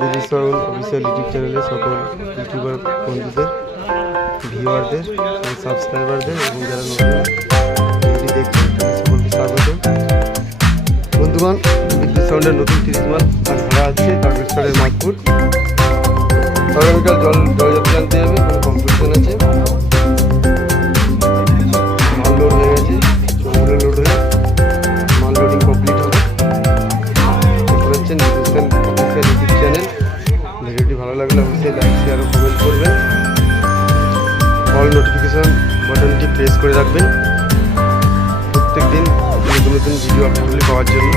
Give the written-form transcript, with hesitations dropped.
News official YouTube চ্যানেলে সকল YouTuber বন্ধুদের, ভিউয়ারদের, সাবস্ক্রাইবারদের এবং যারা নতুন ভিডিওটি দেখছেন তাদের সকলকে স্বাগত। বন্ধুগণ, বিদ্যুৎ সাউন্ডের নতুন 30 মাল আর ভাড়া আছে তারকেশ্বরের মাধপুর। আগামীকাল জলযাত্রা আনতে হবে, কোনো কম্পিটিশন আছে। মাল লোড হয়ে গেছে, চৌমুলে লোড হয়ে মাল লোডিং কমপ্লিট হবে। দেখতে পাচ্ছেন অফিসিয়াল ইউটিউব চ্যানেল। ভিডিওটি ভালো লাগলে অবশ্যই লাইক, শেয়ার ও কমেন্ট করবেন। অল নোটিফিকেশন বাটনটি প্রেস করে রাখবেন প্রত্যেক দিন নতুন নতুন ভিডিও আপলোড পাওয়ার জন্য।